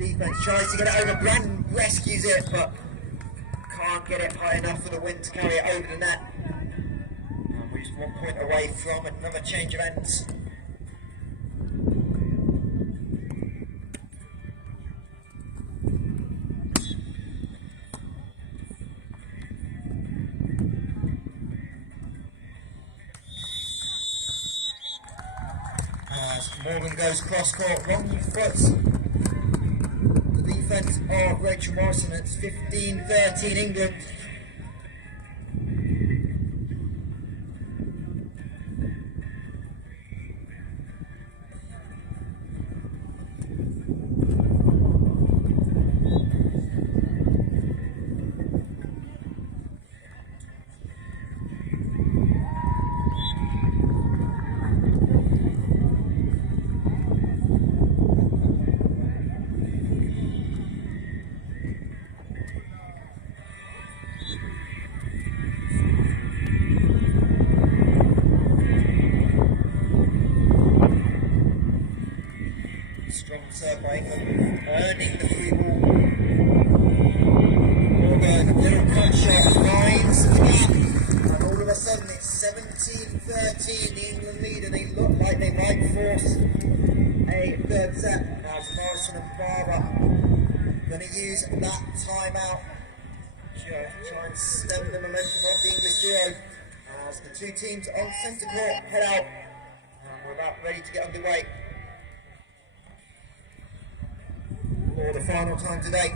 defense tries to get it over. Brandon rescues it, but can't get it high enough for the wind to carry it over the net. And we're just 1 point away from another change of ends. Morgan goes cross court, wrong foot. The defence of Rachel Morrison. It's 15-13 England. Serve by England, earning the free ball. Morgan, a little cut shot, finds the gap, and all of a sudden it's 17-13, the England lead, and they look like they might force a third set. Now Morrison and Barber going to use that timeout to try and stem the momentum of the English duo as the two teams on centre court head out, and we're about ready to get underway for the final time today.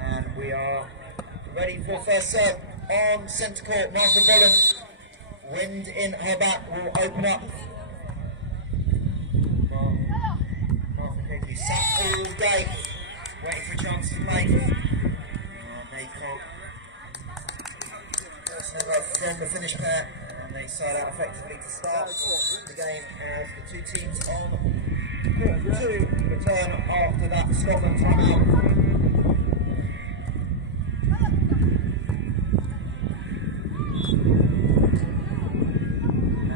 And we are ready for first serve on centre court. Martha Bullen, wind in her back, will open up. Sat all day, waiting for a chance to play. They can't. First number from the finish pair, and they side out effectively to start the game as the two teams on court two return after that Scotland timeout.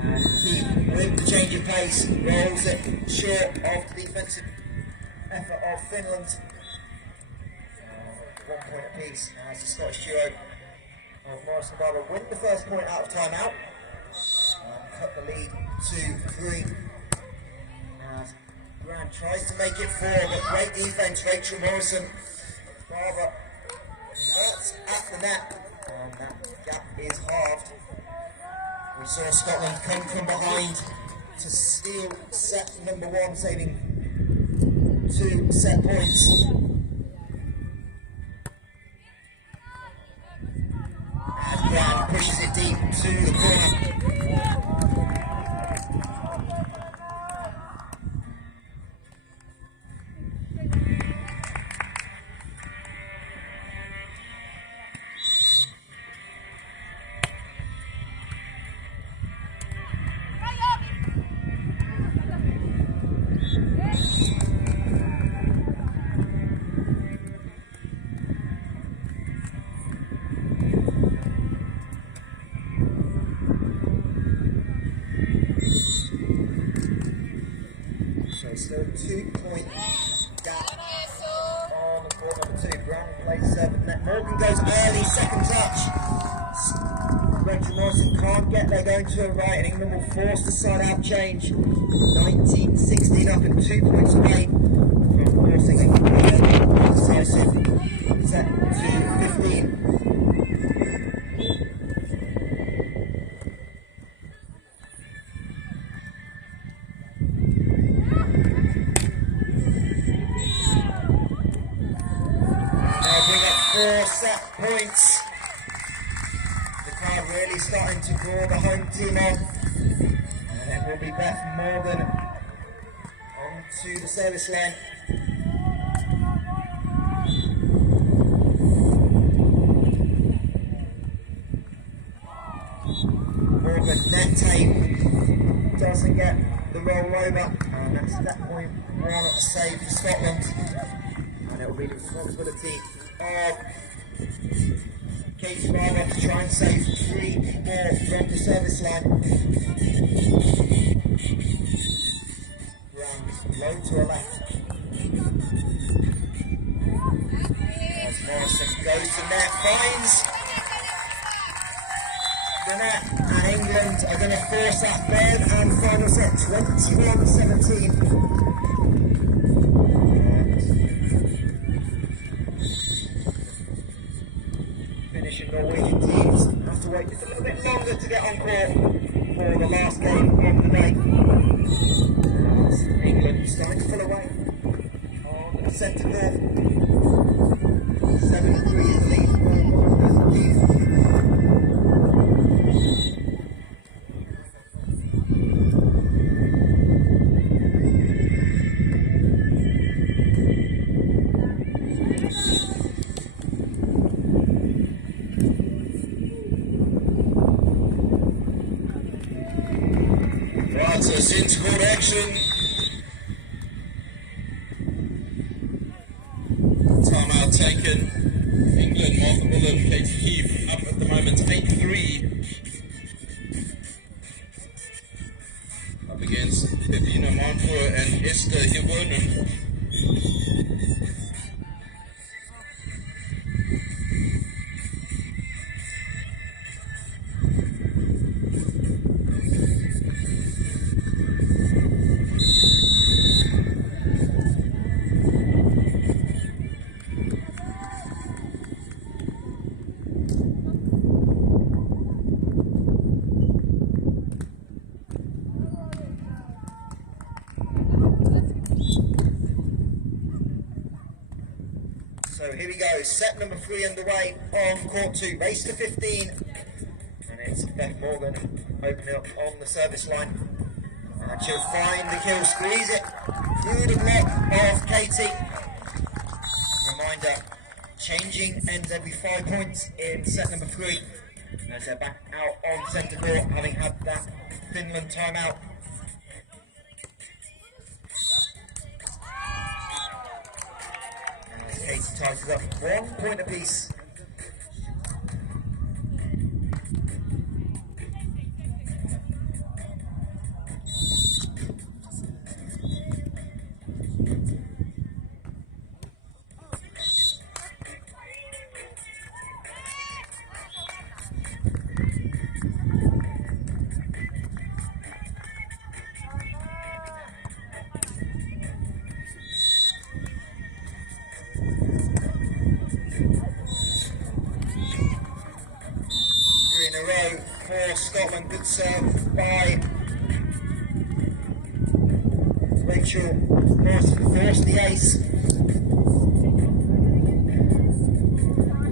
And Keefe, with the change of pace, rolls it short of the defensive effort of Finland. 1 point apiece as the Scottish duo of Morrison and Barber win the first point out of timeout and cut the lead to 3. As Grant tries to make it 4, but great defence. Rachel Morrison, Barber hurts at the net, and that gap is halved. We saw Scotland come from behind to steal set number 1, saving 2 set points. And Grant pushes it deep to the corner. Still 2 point gap on the court number 2. Brown plays 7. Net Morgan goes early, second touch. Rachel Morrison can't get there, going to her right, and England will force the side out change. 19-16 up and 2 points away from forcing a decisive set to 15. Set points. The crowd really starting to draw the home team on, and it will be Beth Morgan onto the service line. Morgan net tape doesn't get the rollover, and that's that point one save for Scotland, and it will be the responsibility of Keefe to try and save 3 more from the service line. Round low to her left. As Morrison goes to net, finds the net, and England are going to force that third and final set, 21-17. Finishing Norwegian teams have to wait just a little bit longer to get on court for the last game of the day. As England starting to pull away on the centre court. 7-3 in the lead for Keefe. Right, so since court action. Timeout taken. England, Mark Bullen, Keefe up at the moment 8-3. Up against Bettina Mäenpää and Esther Hirvonen. So here we go, set number 3 underway on court 2, race to 15, and it's Beth Morgan opening up on the service line, and she'll find the kill, squeeze it through the block of Katie. Reminder, changing ends every 5 points in set number 3, as they're back out on centre court, having had that Finland timeout. Katie ties it up 1 point apiece. For Scotland, good serve by Rachel Morrison, forced the ace.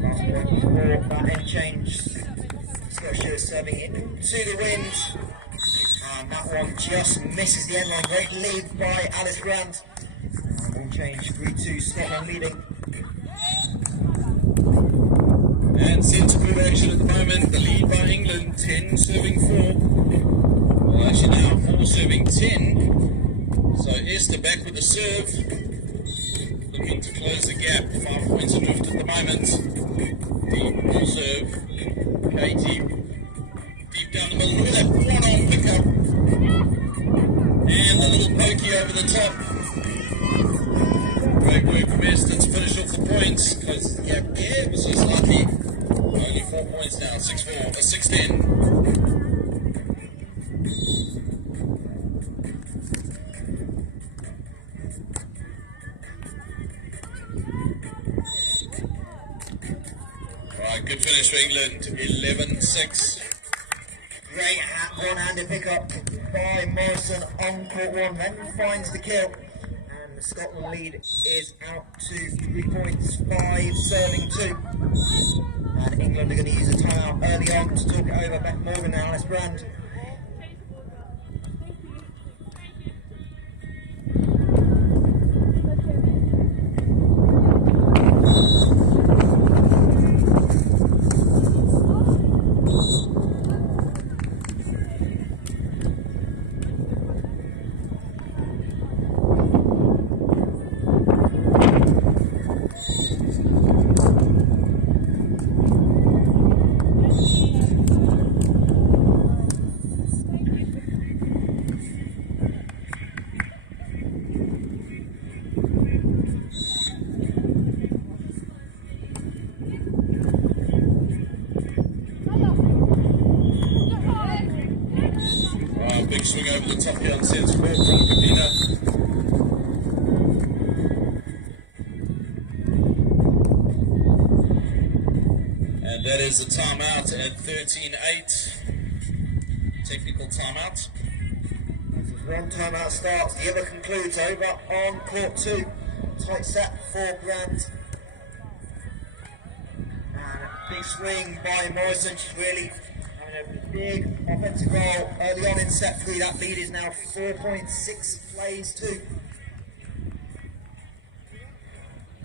Last point for that end change. Scotia serving it to the wind, and that one just misses the end line. Great lead by Alice Grant. And ball change 3-2, Scotland leading. And since good action at the moment, the lead by England, 10 serving 4. Well, actually now 4 serving 10. So Esther back with the serve, looking to close the gap. 5 points adrift at the moment. Deep full serve. Katie deep down the middle with that one-on pickup. And a little pokey over the top. Great work from Esther to finish off the points. Closes the gap there, was just lucky. Only 4 points now, 6-4, 6-10. Right, good finish for England, 11-6. Great one-handed pickup by Morrison on court 1, then finds the kill. And the Scotland lead is out to 3 points, 5 serving 2. And England are going to use a timeout early on to talk it over. Beth Morgan and Alice Brand. over the top here on centre court from Keefe. And that is a timeout at 13-8. Technical timeout. One timeout starts, the other concludes over on court 2. Tight set for Grant. And a big swing by Morrison. She's really having a big offensive goal early on in set 3. That lead is now 4.6 plays 2.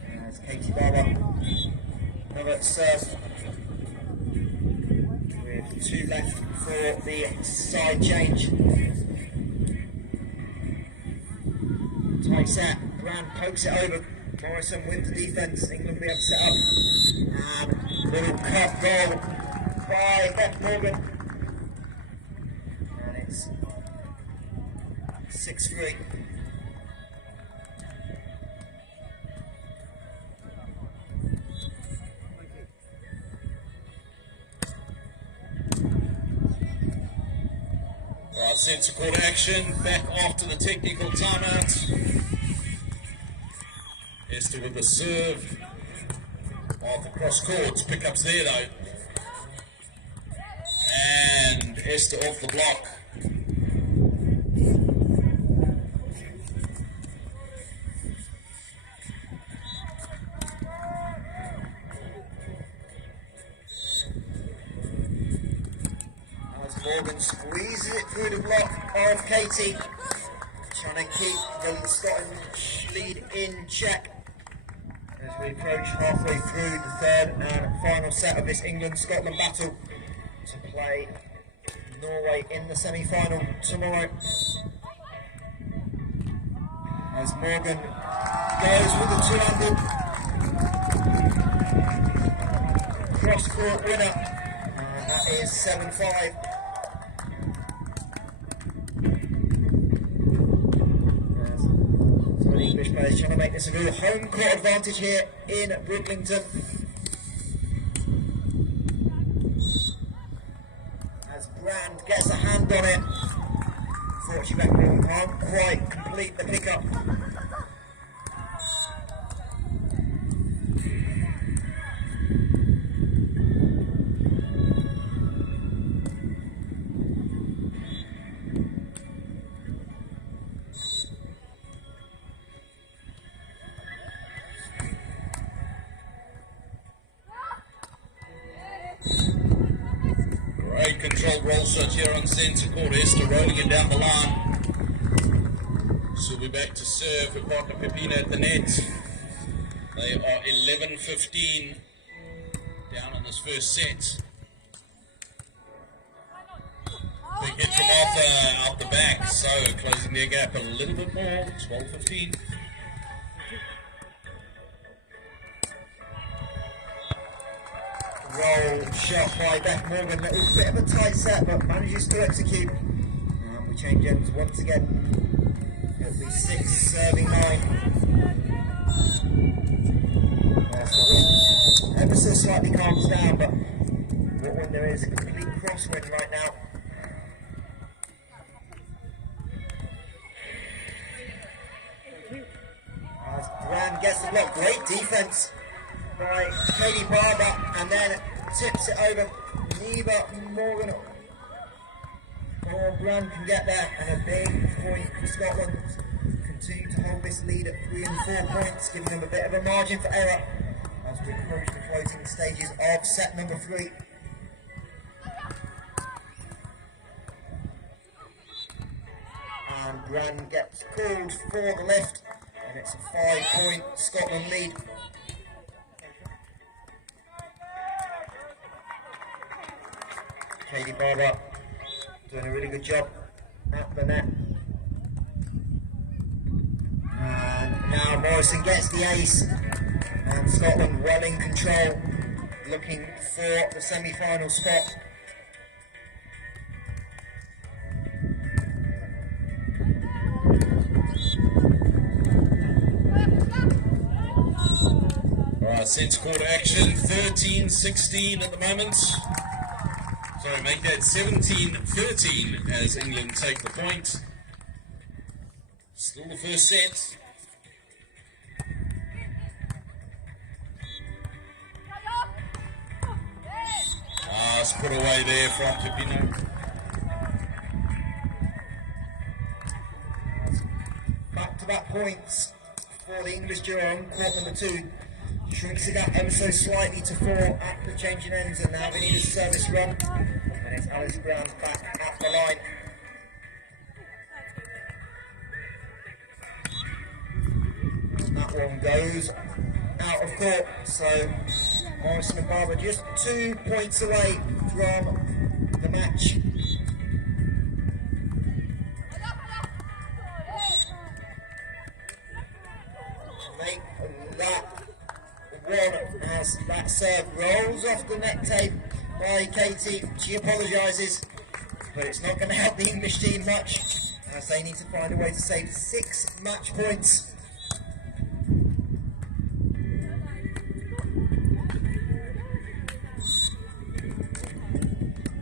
There's Katie Barber. Another serve. With 2 left for the side change. Tight set, Grant pokes it over, Morrison with the defence, England will be able to set up, and little cut goal by Beth Morgan, and it's 6-3. Right, centre court action, back after the technical timeout. Esther with the serve. Off the cross court, pickups there though. And Esther off the block. Morgan squeezes it through the block of Katie, trying to keep the Scotland lead in check as we approach halfway through the third and final set of this England-Scotland battle to play Norway in the semi-final tomorrow. As Morgan goes with the two-handed cross-court winner, and that is 7-5. English players trying to make this a real home court advantage here in Bridlington. As Brand gets a hand on it, unfortunately Beckman can't quite complete the pickup. Great controlled roll shot here on centre court. Esther rolling it down the line. She'll be back to serve her partner Pepina at the net. They are 11-15 down on this first set. Big hit from Arthur out the back, so closing their gap a little bit more, 12-15. Roll shot by Beth Morgan. It was a bit of a tight set, but manages to execute. And we change ends once again. It'll be 6 serving 9. Ever so slightly calms down, but what when there is a complete crosswind right now. As Brand gets the block, great defense by Katie Barber, and then tips it over. Neva Morgan. Or Brand can get there, and a big point for Scotland. Continue to hold this lead at 3 and 4 points, giving them a bit of a margin for error as we approach the closing stages of set number 3. And Brand gets called for the lift, and it's a 5-point Scotland lead. Katie Barber doing a really good job at the net. And now Morrison gets the ace, and Scotland well in control, looking for the semi-final spot. Alright, centre court action, 13-16 at the moment. Sorry, make that 17-13 as England take the point. Still the first set. It's put away there from Pepino. Back-to-back points for the English duo on court number 2. Shrinks the gap ever so slightly to 4 at the changing ends, and now we need a service run. And it's Alice Brown back at the line. And that one goes out of court, so Morrison and Barber just 2 points away from the match. Make that one as that serve rolls off the neck tape by Katie. She apologises, but it's not going to help the English team much, as they need to find a way to save 6 match points.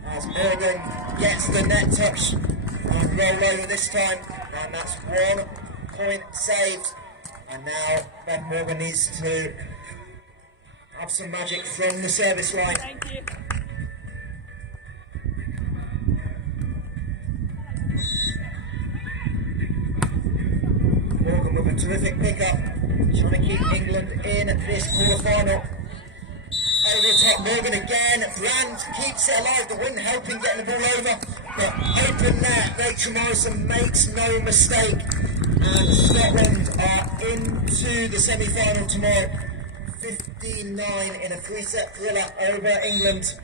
As Morgan gets the net touch and roll over this time, and that's 1 point saved. And now Beth Morgan needs to have some magic from the service line. Thank you. Morgan with a terrific pickup, trying to keep England in this quarterfinal. Over the top, Morgan again. Brand keeps it alive. The wind helping getting the ball over. But open net, Rachel Morrison makes no mistake. And Scotland are into the semi-final tomorrow. 15-9 in a 3-set thriller over England.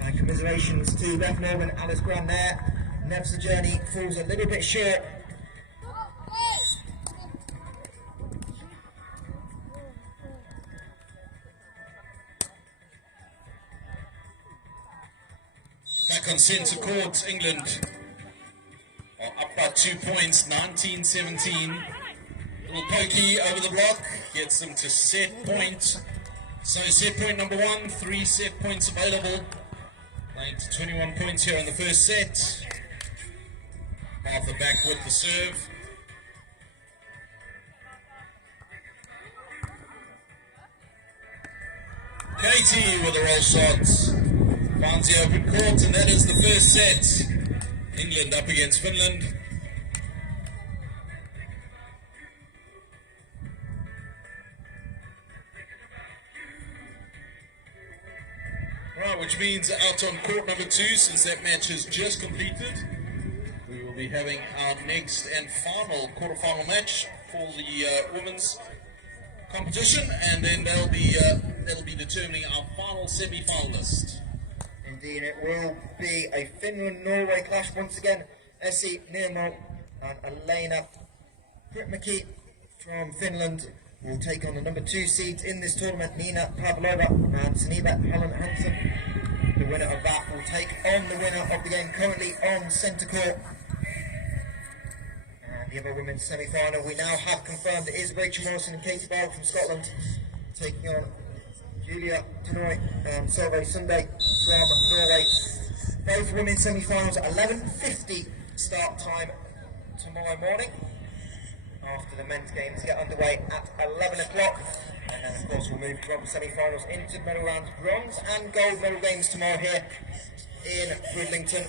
And commiserations to Beth Morgan, Alice Graham there. NEVZA journey falls a little bit short. Back on centre court, England are up by 2 points, 19-17. Little pokey over the block gets them to set point. So set point number 1, 3 set points available. Playing to 21 points here in the first set. Arthur back with the serve. Katie with a roll shot. Finds the open court, and that is the first set. England up against Finland. Right, which means out on court number 2, since that match has just completed, we will be having our next and final quarterfinal match for the women's competition, and then that'll be determining our final semi-finalist. Indeed, it will be a Finland-Norway clash once again. Essi Niemo and Elena Pritmäki from Finland will take on the number 2 seeds in this tournament, Nina Pavlova and Sunniva Helen Hansen. The winner of that will take on the winner of the game currently on centre court. And the other women's semi-final we now have confirmed it is Rachel Morrison and Katie Barrett from Scotland taking on Julia Tenoy and Solveig Sunday from Norway. Both women's semi-finals at 11:50 start time tomorrow morning, after the men's games get underway at 11 o'clock. And then of course we'll move from semi-finals into medal rounds, bronze and gold medal games tomorrow here in Bridlington.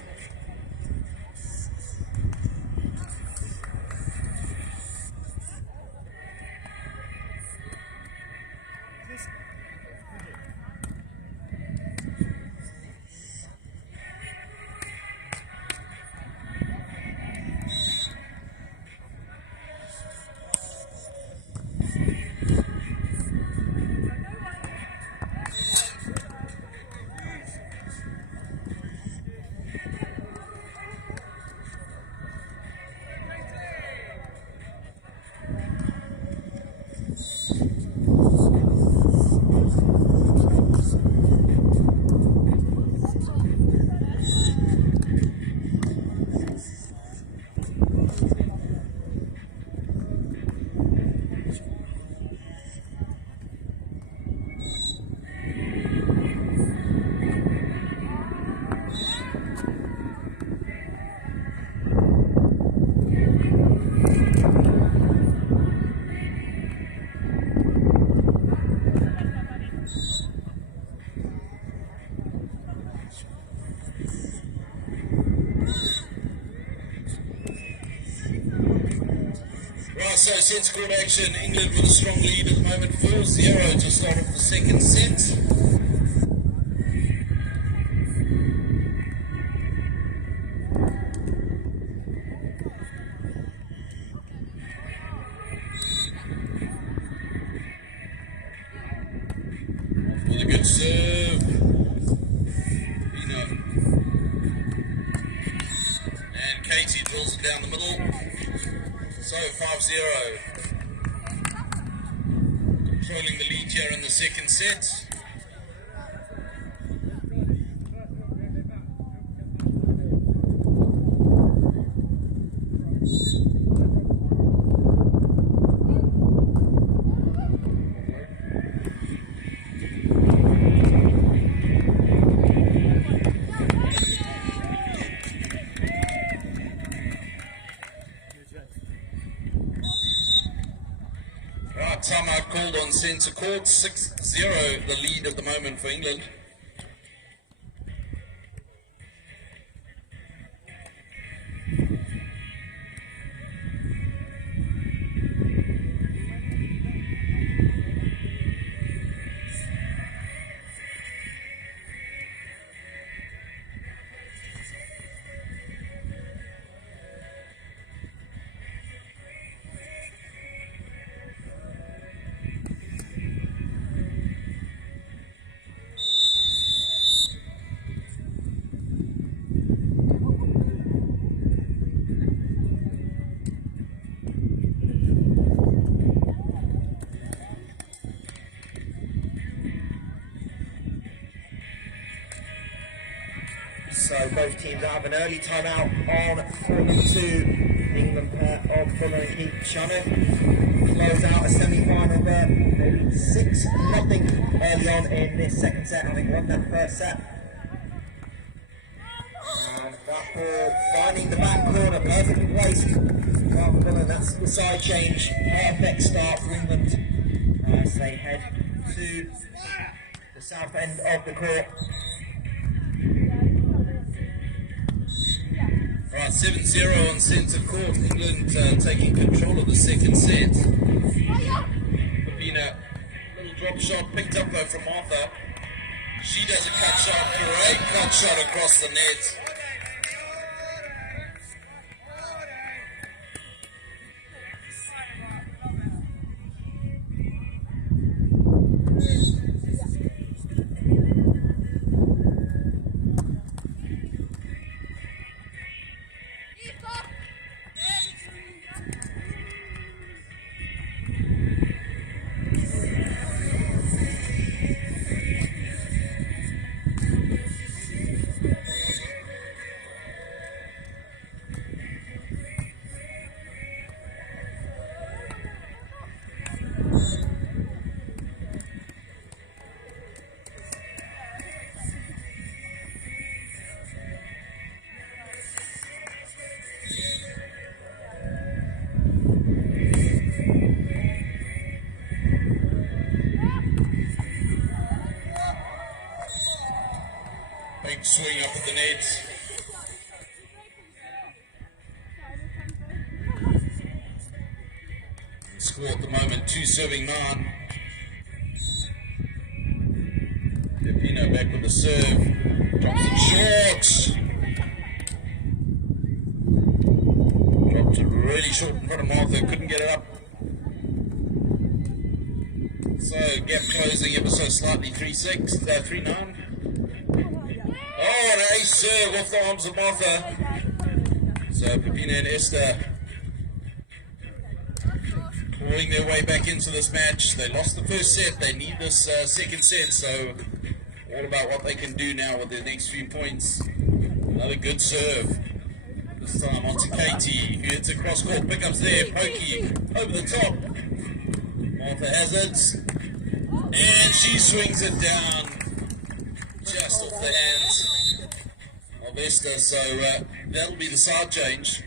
Right, so centre court action. England with a strong lead at the moment, 4-0 to start off the second set. With a good serve. And Katie drills it down the middle. So 5-0. Controlling the lead here in the second set. Timeout called on centre court, 6-0 the lead at the moment for England. So both teams have an early timeout on court number 2. England pair of Bullen and Keefe Shannon close out a semi-final there. They lead 6-0 early on in this second set, having won that first set. And that ball finding the back corner, perfectly placed by Bullen. That's the side change. Perfect start for England as they head to the south end of the court. Right, 7-0 on centre court. England taking control of the second set. Pepina, little drop shot picked up though from Martha. She does a cut shot, great cut shot across the net. Big swing up at the net. Score at the moment, 2 serving 9. Pepino back with the serve. Drops it short. Dropped it really short in front of Martha, couldn't get it up. So gap closing ever so slightly, 3-6, 3-9. Oh, an ace serve off the arms of Martha. So Pepina and Esther clawing their way back into this match. They lost the first set. They need this second set. So all about what they can do now with their next few points. Another good serve. This time onto Katie, who hits a cross-court pickups there. Pokey over the top. Martha has it. And she swings it down just off the hands of Esther. So that'll be the side change.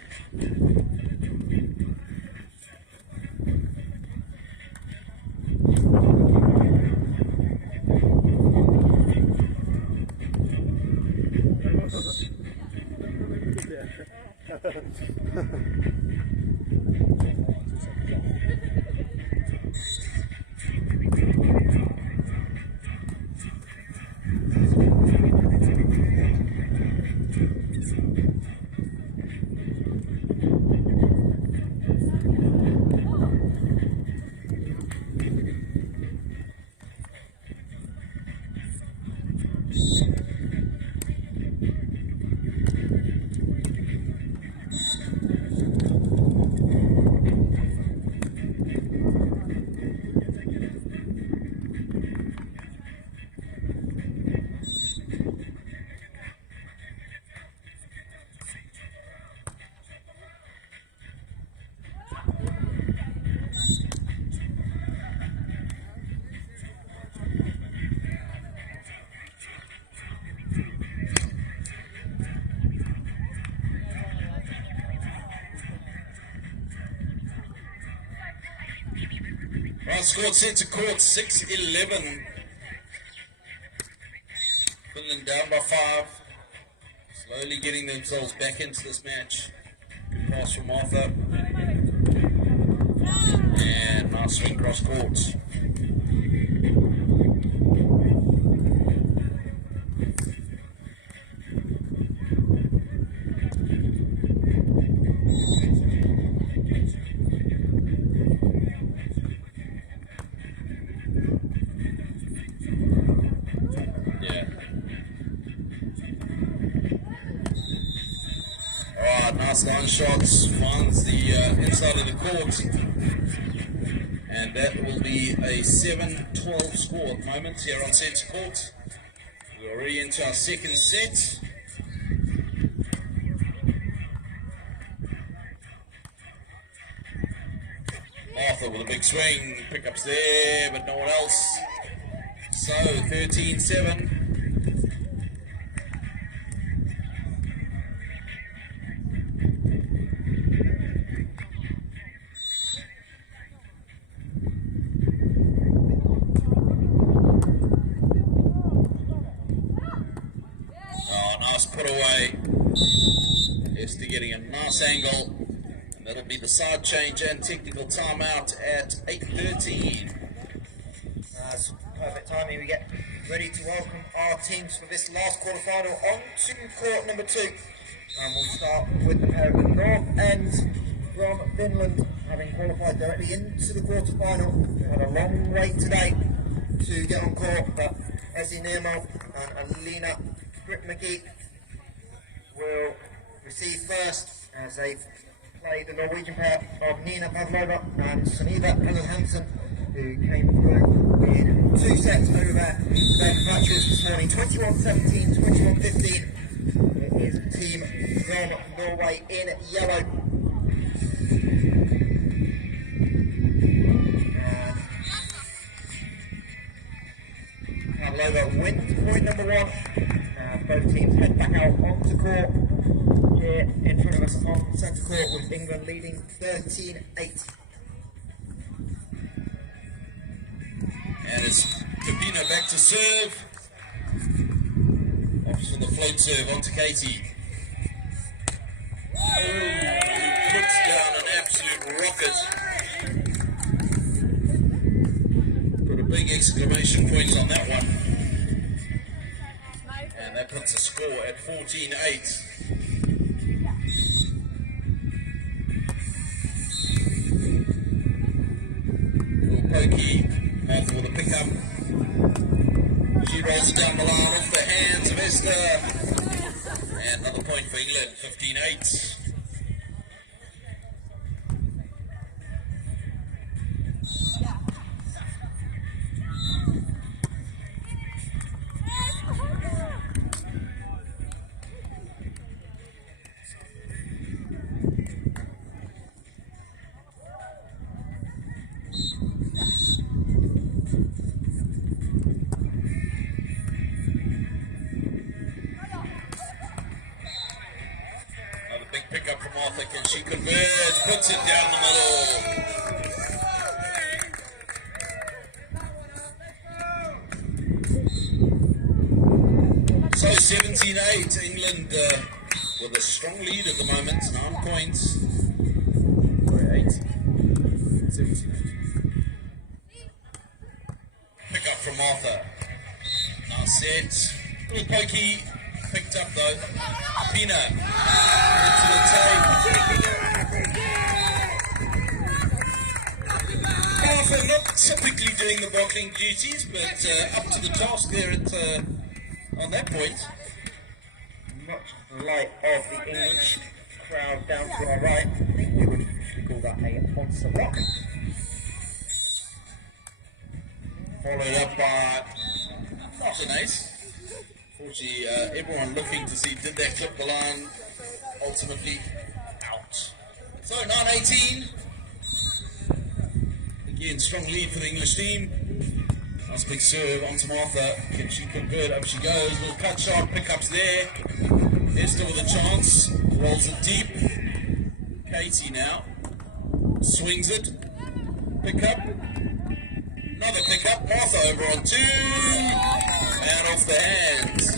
Right, scored set to court 6-11. Finland down by 5. Slowly getting themselves back into this match. Good pass from Arthur. And nice swing cross court. Nice line shots, finds the inside of the court, and that will be a 7-12 score at the moment here on centre court. We're already into our second set. Arthur with a big swing, pickups there, but no one else. So 13-7. Put away. Esther getting a nice angle, and that'll be the side change and technical timeout at 8:13. That's perfect timing. We get ready to welcome our teams for this last quarterfinal on to court number 2. And we'll start with the pair of the North End from Finland, having qualified directly into the quarterfinal. They had a long wait today to get on court, but Essie Nemo and Alina Gritmaki will receive first as they play the Norwegian pair of Nina Pavlova and Sunniva Hansen, who came through in 2 sets over their matches this morning, 21-17, 21-15. It is team from Norway in yellow. Pavlova wins point number 1. Both teams head back out onto court here in front of us on centre court, with England leading 13-8. And it's Pepina back to serve. Off from the float serve onto Katie. Oh, he puts down an absolute rocket. Put a big exclamation point on that one. And that puts the score at 14-8. Little pokey, Martha with a pickup. She rolls it down the line off the hands of Esther. And another point for England, 15-8. Can she converge? Puts it down the middle. So 17-8, England with a strong lead at the moment, 9 points. Sorry, 8. 17. Pick up from Arthur. Nice set. Little pokey. Picked up though. Pina into the tape. Arthur not typically doing the blocking duties, but up to the task there at on that point. Much to the light of the English crowd down to our right. I think we would officially call that a monster block. Followed up by not an ace. Fortunately, everyone looking to see did that clip the line, ultimately out. So 9-18. Again, strong lead for the English team. Nice big serve onto Martha. Can she convert? Up she goes. Little cut shot, pickups there. Esther with a chance. Rolls it deep. Katie now. Swings it. Pick up. Another pick up, Martha over on 2. And off the hands.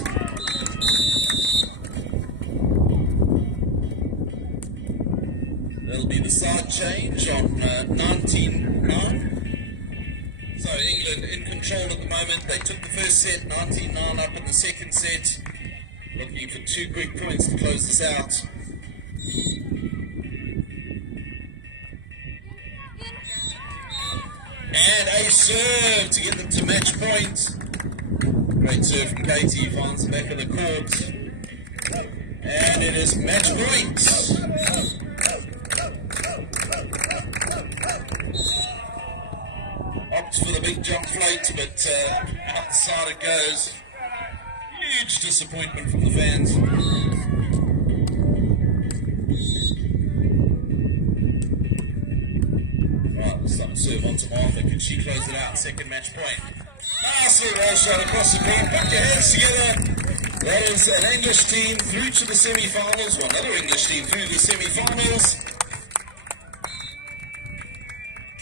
That'll be the side change on 19-9. So England in control at the moment. They took the first set, 19-9 up in the second set. Looking for 2 quick points to close this out. And a serve to get them to match point. Great serve from Katie, finds the back of the court. And it is match point. Opts for the big jump float, but outside it goes. Huge disappointment from the fans. Right, this time serve on to Martha. Can she close it out? Second match point. Nicely well shot across the court. Put your hands together. That is an English team through to the semi-finals. Well, another English team through the semi-finals.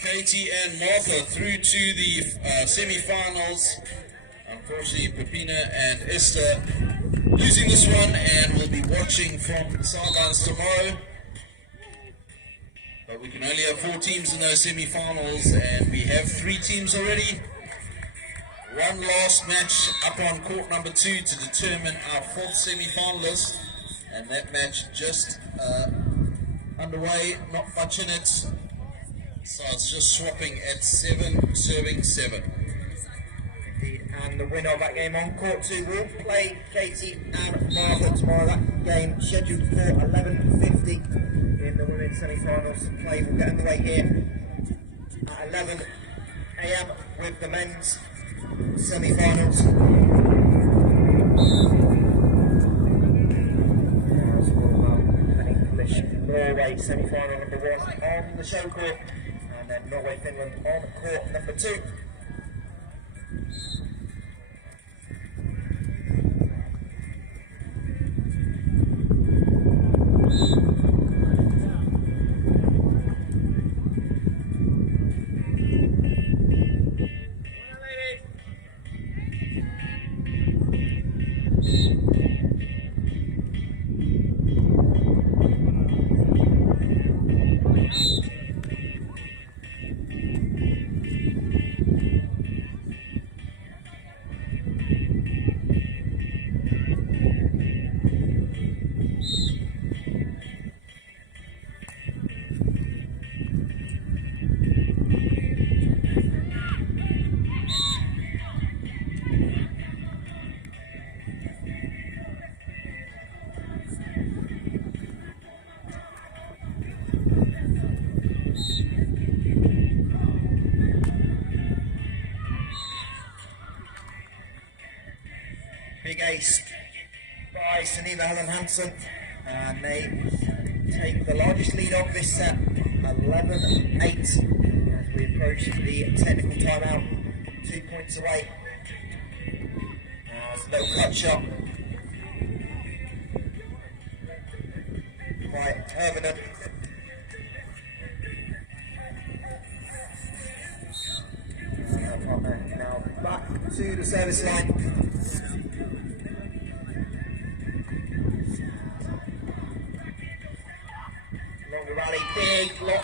Katie and Martha through to the semi-finals. Unfortunately, Pepina and Esther losing this one, and we'll be watching from the sidelines tomorrow. But we can only have 4 teams in those semi-finals, and we have 3 teams already. One last match up on court number 2 to determine our 4th semi-finalist, and that match just underway, not much in it. So it's just swapping at 7, serving 7. And the winner of that game on court 2 will play Katie and Martha tomorrow. That game scheduled for 11:50 in the women's semi-finals. Play will get underway here at 11 AM with the men's semi-finals. An English Norway semi-final number 1 on the show court, and then Norway Finland on court number 2. Big ace by Sunniva Helen Hansen, and they take the largest lead of this set, 11-8, as we approach the technical timeout, 2 points away. As a little cut shot by Hirvonen. Now back to the service line. Longer rally, big lot